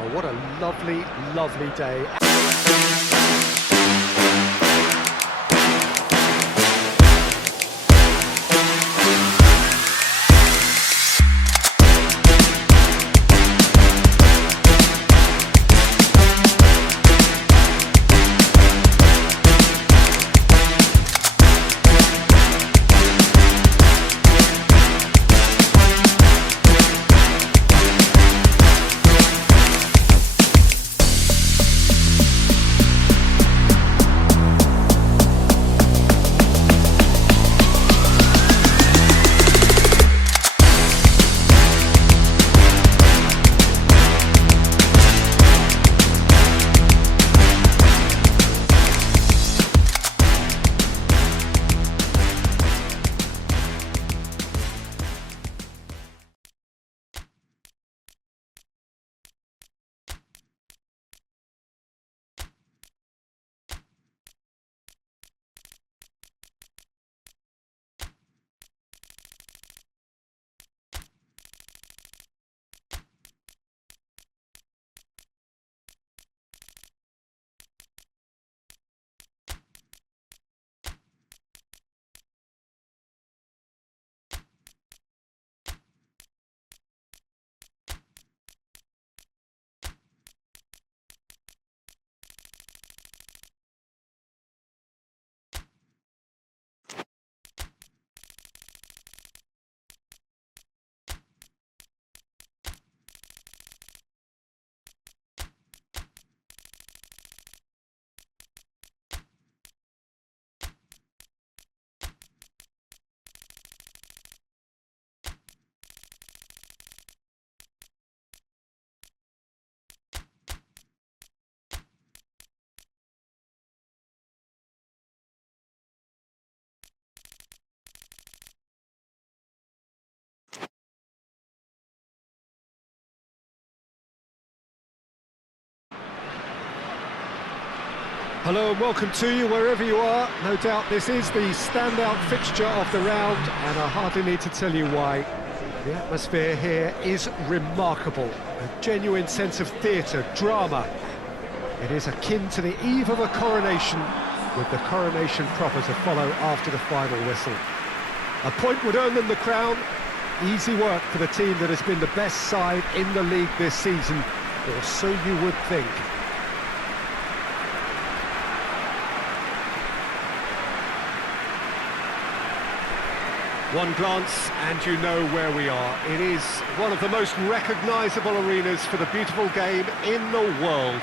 Oh, what a lovely, lovely day. Hello and welcome to you wherever you are. No doubt this is the standout fixture of the round, and I hardly need to tell you why. The atmosphere here is remarkable. A genuine sense of theatre, drama. It is akin to the eve of a coronation, with the coronation proper to follow after the final whistle. A point would earn them the crown. Easy work for the team that has been the best side in the league this season, or so you would think. One glance and you know where we are. It is one of the most recognisable arenas for the beautiful game in the world.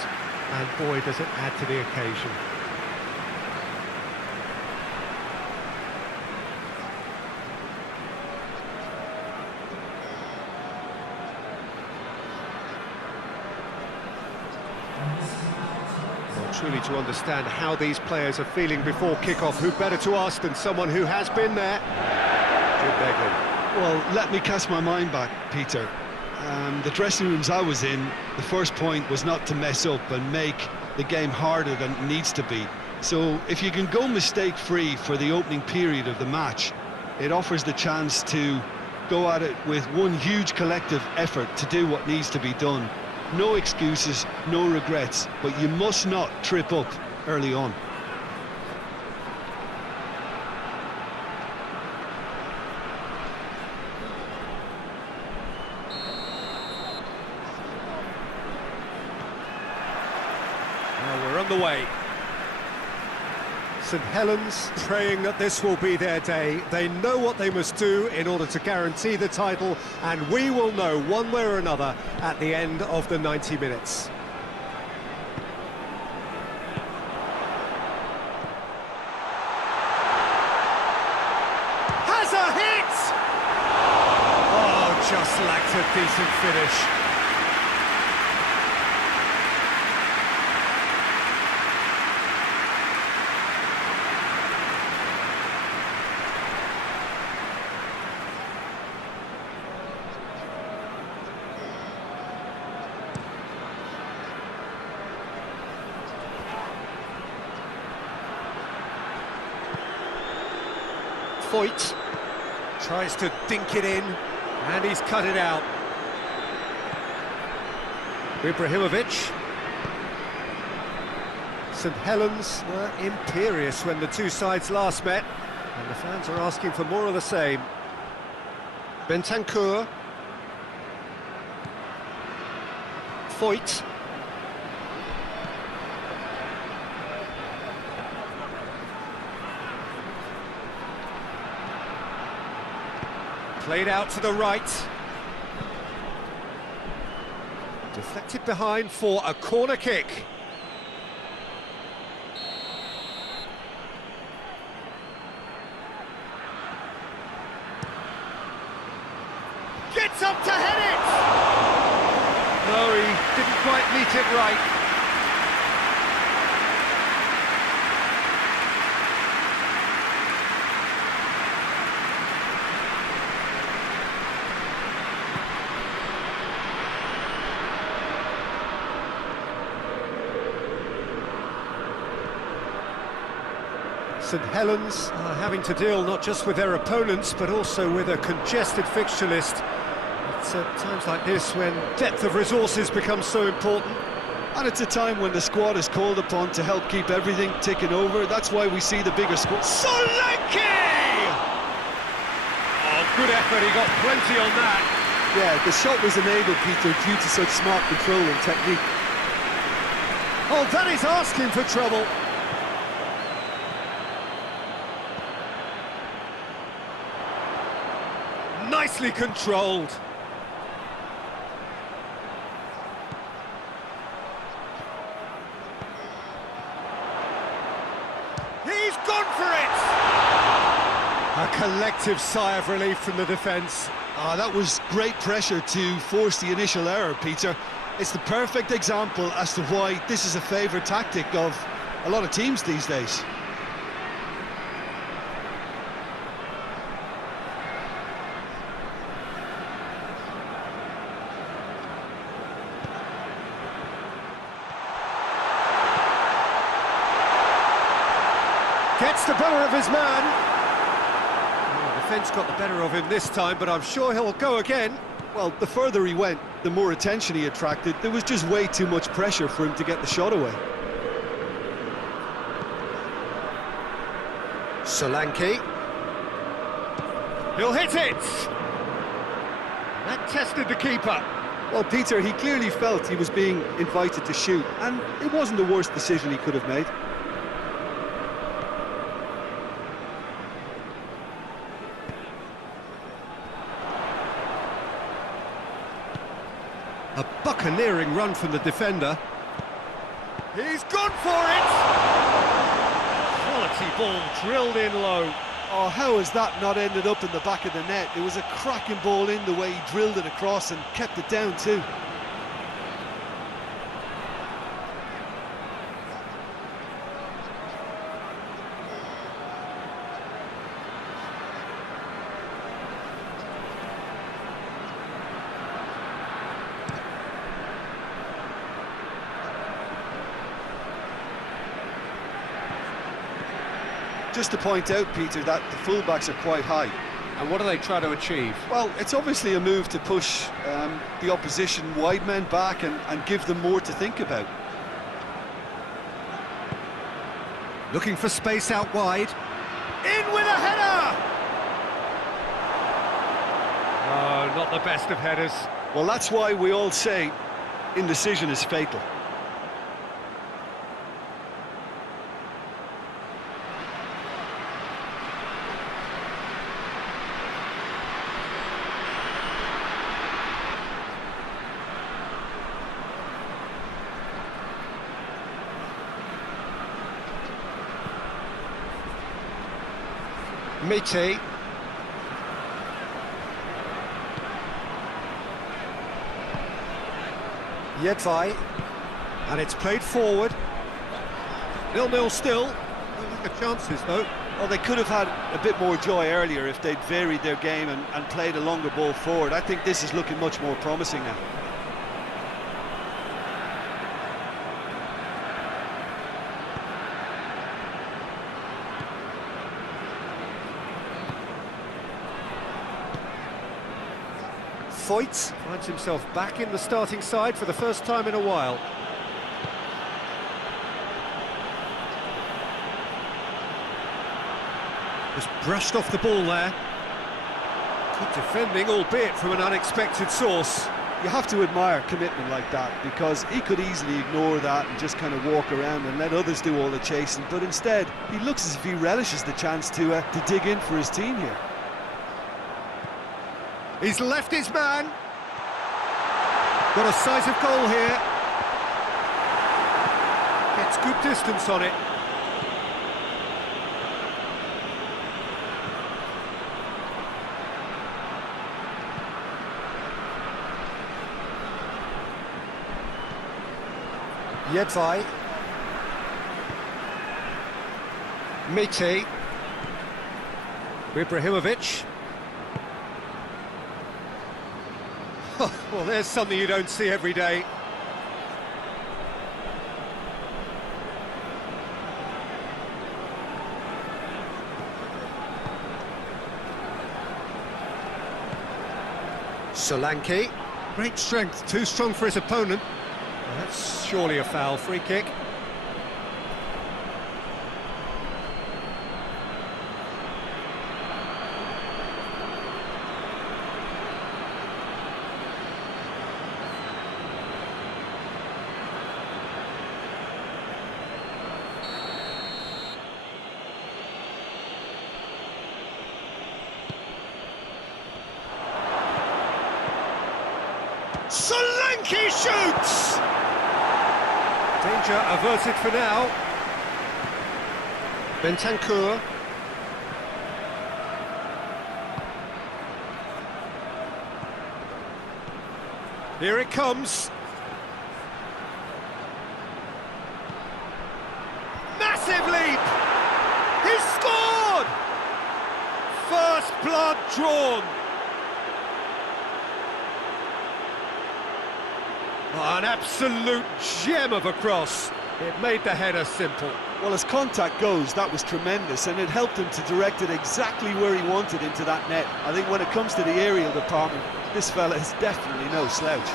And boy, does it add to the occasion. Well, truly to understand how these players are feeling before kick-off, who better to ask than someone who has been there? Well, let me cast my mind back, Peter. The dressing rooms I was in, the first point was not to mess up and make the game harder than it needs to be. So if you can go mistake-free for the opening period of the match, it offers the chance to go at it with one huge collective effort to do what needs to be done. No excuses, no regrets, but you must not trip up early on. We're on the way. Saint Helens praying that this will be their day. They know what they must do in order to guarantee the title, and we will know one way or another at the end of the 90 minutes. Has a hit! Oh, just lacked a decent finish. Foyt tries to dink it in, and he's cut it out. Ibrahimovic. Saint Helens were imperious when the two sides last met, and the fans are asking for more of the same. Bentancur. Foyt. Played out to the right. Deflected behind for a corner kick. Gets up to head it! No, he didn't quite meet it right. St Helens are having to deal not just with their opponents, but also with a congested fixture list. It's at times like this when depth of resources becomes so important. And it's a time when the squad is called upon to help keep everything ticking over. That's why we see the bigger squad. Solanke! Oh, good effort, he got plenty on that. Yeah, the shot was enabled, Peter, due to such smart control and technique. Oh, that is asking for trouble. Nicely controlled. He's gone for it! A collective sigh of relief from the defence. That was great pressure to force the initial error, Peter. It's the perfect example as to why this is a favourite tactic of a lot of teams these days. Gets the better of his man. The defence got the better of him this time, but I'm sure he'll go again. Well, the further he went, the more attention he attracted. There was just way too much pressure for him to get the shot away. Solanke. He'll hit it! That tested the keeper. Well, Peter, he clearly felt he was being invited to shoot, and it wasn't the worst decision he could have made. A buccaneering run from the defender. He's gone for it! Quality ball drilled in low. Oh, how has that not ended up in the back of the net? It was a cracking ball in the way he drilled it across and kept it down too. Just to point out, Peter, that the fullbacks are quite high. And what do they try to achieve? Well, it's obviously a move to push the opposition wide men back and give them more to think about. Looking for space out wide. In with a header! Oh, not the best of headers. Well, that's why we all say indecision is fatal. Mite. Yedvai. And it's played forward. 0-0 still. No lack of chances, though. Well, they could have had a bit more joy earlier if they'd varied their game and played a longer ball forward. I think this is looking much more promising now. Foyt finds himself back in the starting side for the first time in a while. Just brushed off the ball there. Good defending, albeit from an unexpected source. You have to admire commitment like that, because he could easily ignore that and just kind of walk around and let others do all the chasing, but instead he looks as if he relishes the chance to dig in for his team here. He's left his man. Got a sight of goal here. Gets good distance on it. Yedvai. Mete. Ibrahimovic. Well, there's something you don't see every day. Solanke. Great strength, too strong for his opponent. Well, that's surely a foul. Free kick. Solanke shoots! Danger averted for now. Bentancur. Here it comes. Massive leap! He's scored! First blood drawn. Oh, an absolute gem of a cross. It made the header simple. Well, as contact goes, that was tremendous, and it helped him to direct it exactly where he wanted into that net. I think when it comes to the aerial department, this fella is definitely no slouch.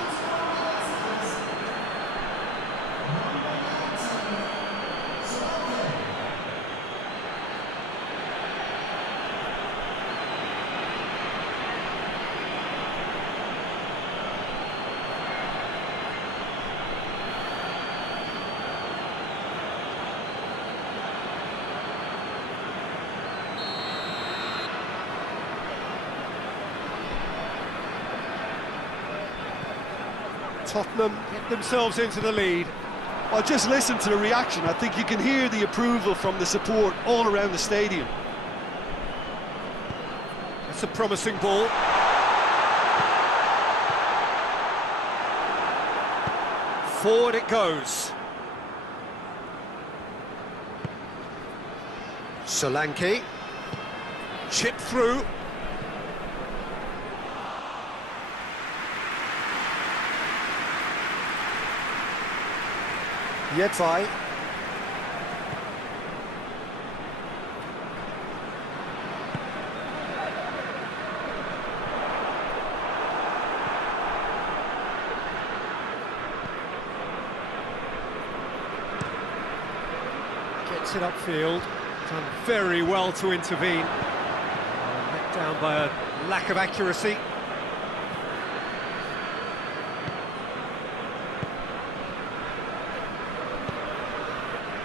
Tottenham get themselves into the lead. Well, just listen to the reaction. I think you can hear the approval from the support all around the stadium. That's a promising ball. Forward it goes. Solanke. Chip through. Yedvai. Gets it upfield. Done very well to intervene. Let down by a lack of accuracy.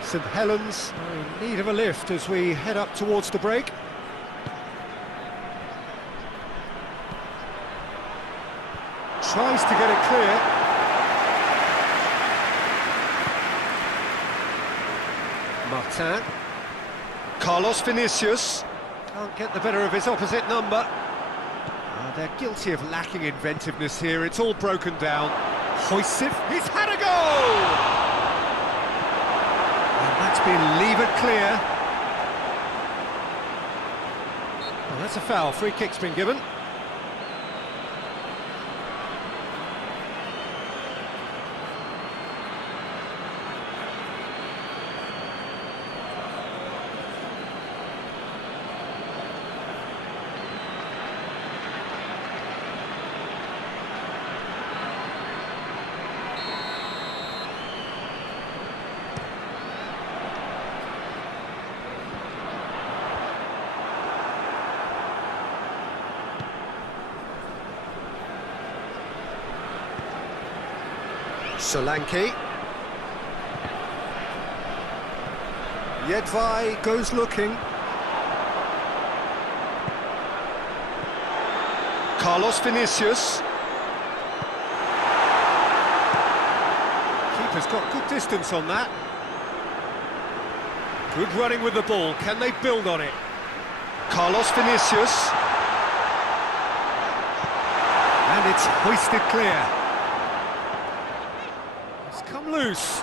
Saint Helens are in need of a lift as we head up towards the break. Tries to get it clear. Martin. Carlos Vinicius. Can't get the better of his opposite number. They're guilty of lacking inventiveness here. It's all broken down. Hoysif. He's had a goal! That's been levered clear. Well, that's a foul. Free kick's been given. Solanke. Yedvai goes looking. Carlos Vinicius. Keeper's got good distance on that. Good running with the ball. Can they build on it? Carlos Vinicius. And it's hoisted clear. It's come loose.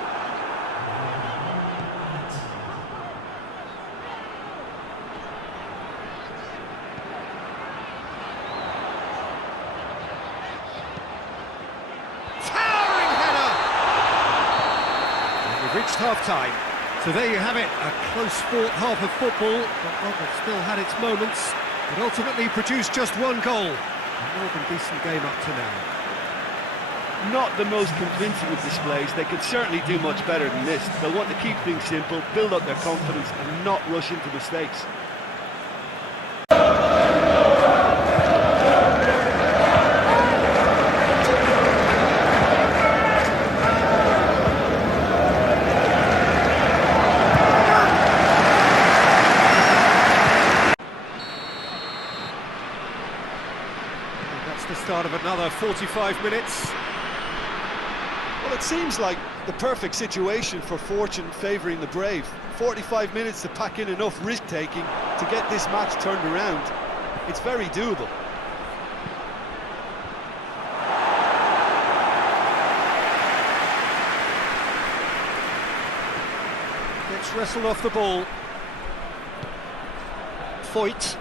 Towering header! And we've reached half-time. So there you have it, a close-fought half of football, but one that still had its moments, but ultimately produced just one goal. A more than decent game up to now. Not the most convincing of displays. They could certainly do much better than this. They'll want to keep things simple, build up their confidence and not rush into mistakes. The start of another 45 minutes. Well, it seems like the perfect situation for fortune favouring the brave. 45 minutes to pack in enough risk-taking to get this match turned around. It's very doable. Gets wrestled off the ball. Foyt.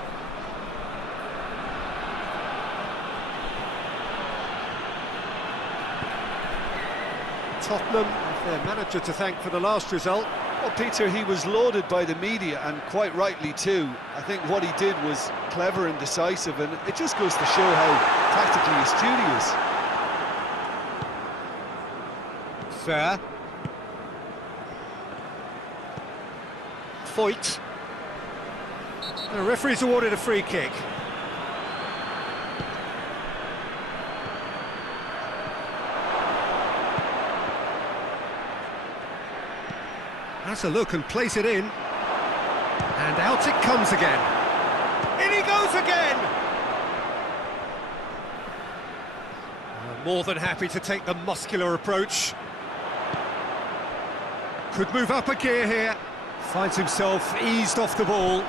Tottenham have their manager to thank for the last result. Well, Peter, he was lauded by the media, and quite rightly too. I think what he did was clever and decisive, and it just goes to show how tactically astute he is. Fair. Foyt. The referee's awarded a free kick. Has a look and plays it in. And out it comes again. In he goes again! More than happy to take the muscular approach. Could move up a gear here. Finds himself eased off the ball.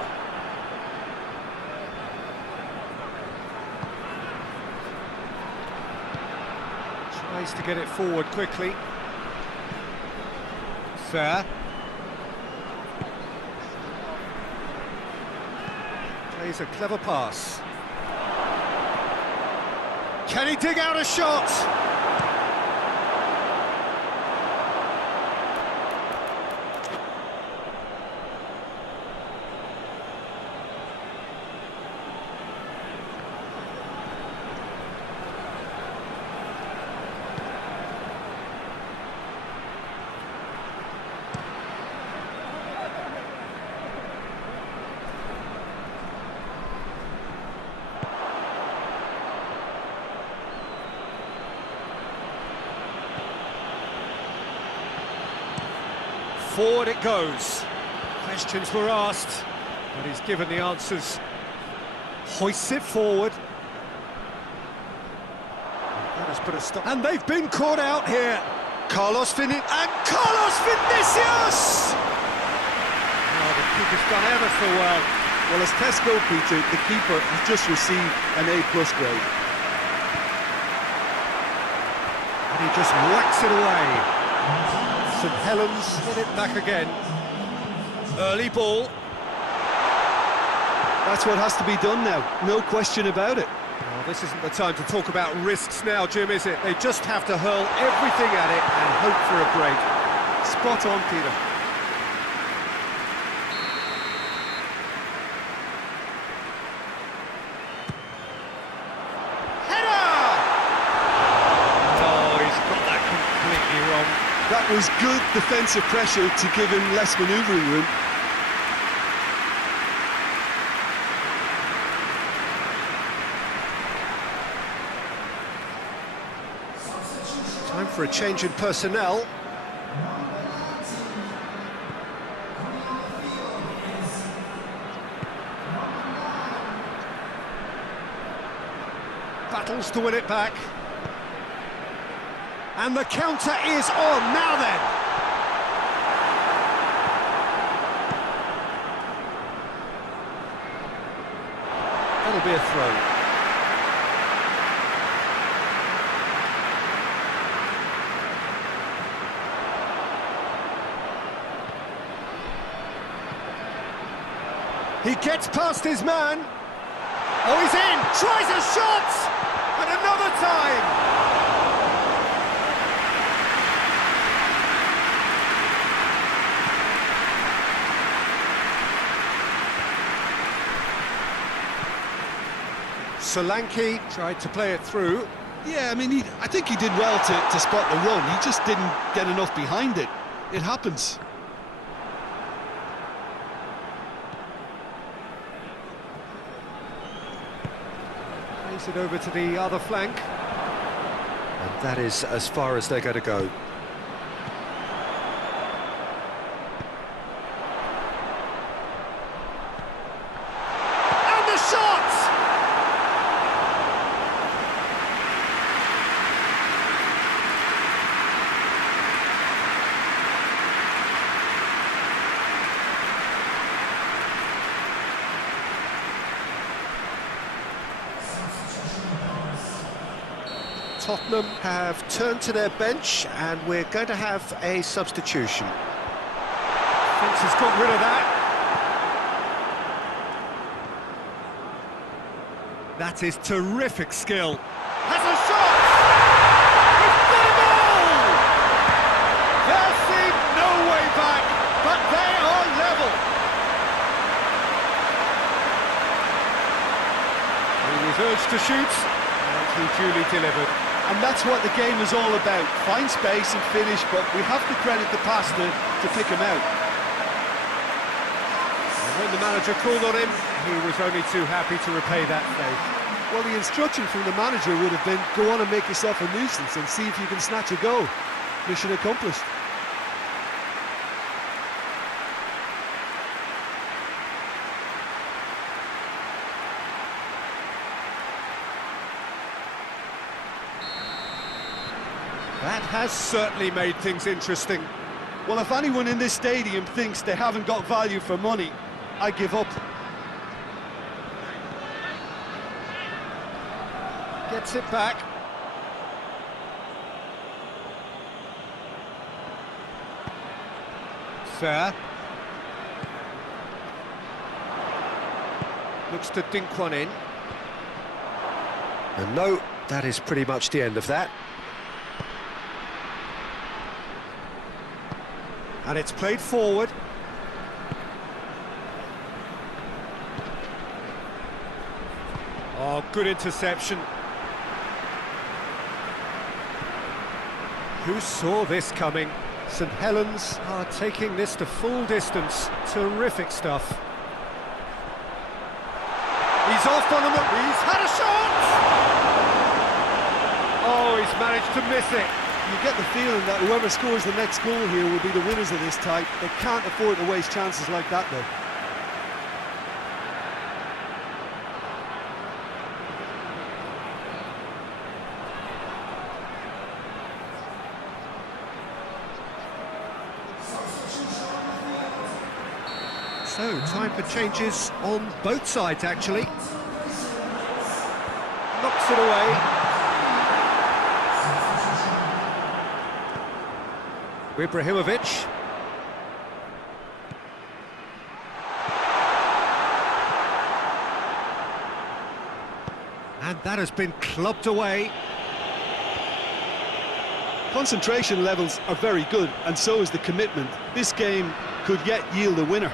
Tries to get it forward quickly. Fair. Plays a clever pass. Can he dig out a shot? Forward it goes. Questions were asked, but he's given the answers. Hoists it forward. That has put a stop. And they've been caught out here. Carlos Vinicius. Oh, the keeper's done ever so well. Well, as tests go, Peter, the keeper has just received an A+ grade. And he just whacks it away. Saint Helens get it back again. Early ball. That's what has to be done now, no question about it. Well, this isn't the time to talk about risks now, Jim, is it? They just have to hurl everything at it and hope for a break. Spot on, Peter. That was good defensive pressure to give him less manoeuvring room. Time for a change in personnel. Battles to win it back. And the counter is on, now then! That'll be a throw. He gets past his man. Oh, he's in! Tries a shot! And another time! Solanke tried to play it through. Yeah, I mean, I think he did well to spot the run. He just didn't get enough behind it. It happens. Plays it over to the other flank. And that is as far as they're going to go. And the shot! Tottenham have turned to their bench and we're going to have a substitution. Fence has got rid of that. That is terrific skill. Has a shot! He's got a goal! There seemed no way back, but they are level. He was urged to shoot, and he duly delivered. And that's what the game is all about. Find space and finish, but we have to credit the passer to pick him out. And when the manager called on him, he was only too happy to repay that faith. Well, the instruction from the manager would have been, go on and make yourself a nuisance and see if you can snatch a goal. Mission accomplished. That has certainly made things interesting. Well, if anyone in this stadium thinks they haven't got value for money, I give up. Gets it back. Fair. Looks to dink one in. And no, that is pretty much the end of that. And it's played forward. Oh, good interception. Who saw this coming? St Helens are taking this to full distance. Terrific stuff. He's off on him. He's had a shot! Oh, he's managed to miss it. You get the feeling that whoever scores the next goal here will be the winners of this type. They can't afford to waste chances like that, though. So, time for changes on both sides, actually. Knocks it away. Ibrahimovic. And that has been clubbed away. Concentration levels are very good, and so is the commitment. This game could yet yield a winner.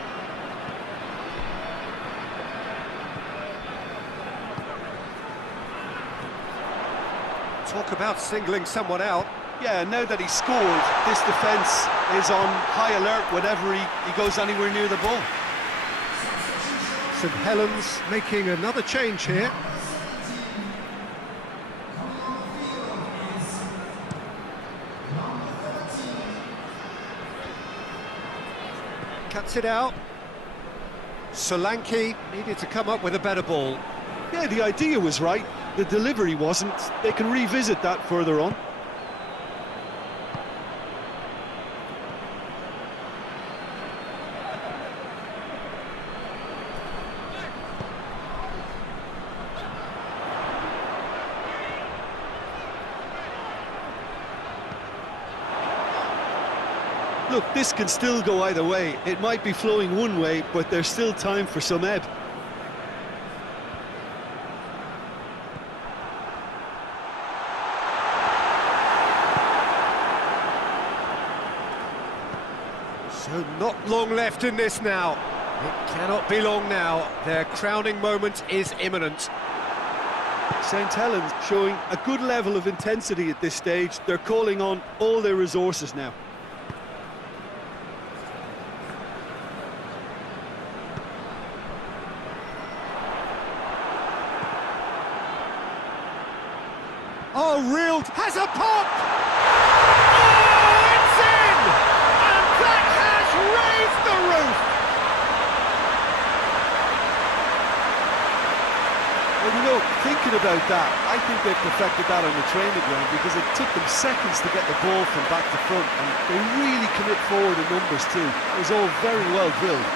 Talk about singling someone out. Yeah, now that he's scored, this defence is on high alert whenever he goes anywhere near the ball. St Helens making another change here. cuts it out. Solanke needed to come up with a better ball. Yeah, the idea was right, the delivery wasn't. They can revisit that further on. Look, this can still go either way. It might be flowing one way, but there's still time for some ebb. So not long left in this now. It cannot be long now. Their crowning moment is imminent. Saint Helens showing a good level of intensity at this stage. They're calling on all their resources now. Oh, real has a pop! Oh, it's in! And that has raised the roof! Well, you know, thinking about that, I think they perfected that on the training ground because it took them seconds to get the ball from back to front, and they really commit forward in numbers too. It was all very well drilled.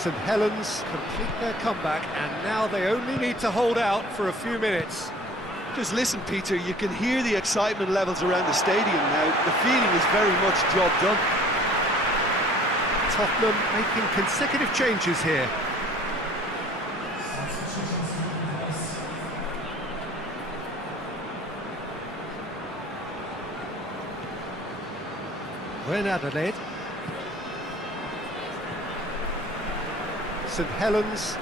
St Helens complete their comeback, and now they only need to hold out for a few minutes. Just listen, Peter, you can hear the excitement levels around the stadium now. The feeling is very much job done. Tottenham making consecutive changes here. When Adelaide. St Helens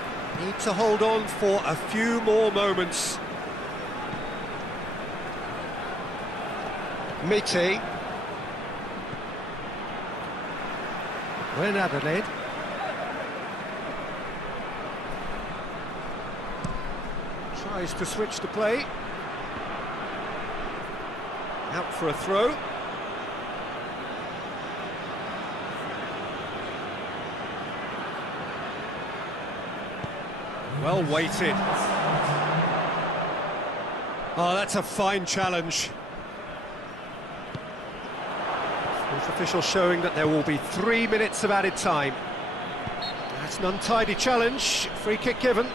need to hold on for a few more moments. Mite. When Adelaide. Tries to switch the play. Out for a throw. Well weighted. Oh, that's a fine challenge. Fourth official showing that there will be 3 minutes of added time. That's an untidy challenge. Free kick given.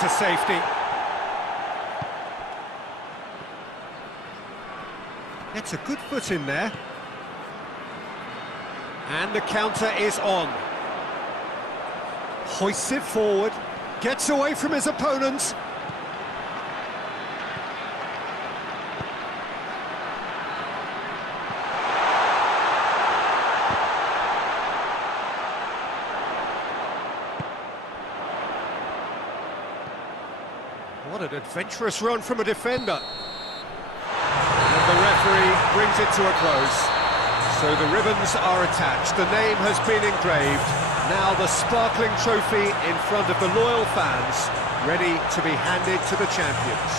To safety. It's a good foot in there. And the counter is on. Hoists it forward, gets away from his opponent. What an adventurous run from a defender. And the referee brings it to a close. So the ribbons are attached, the name has been engraved. Now the sparkling trophy in front of the loyal fans, ready to be handed to the champions.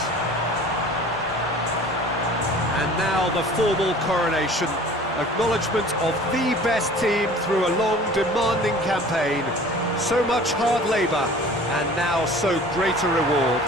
And now the formal coronation, acknowledgement of the best team through a long, demanding campaign. So much hard labour, and now so great a reward.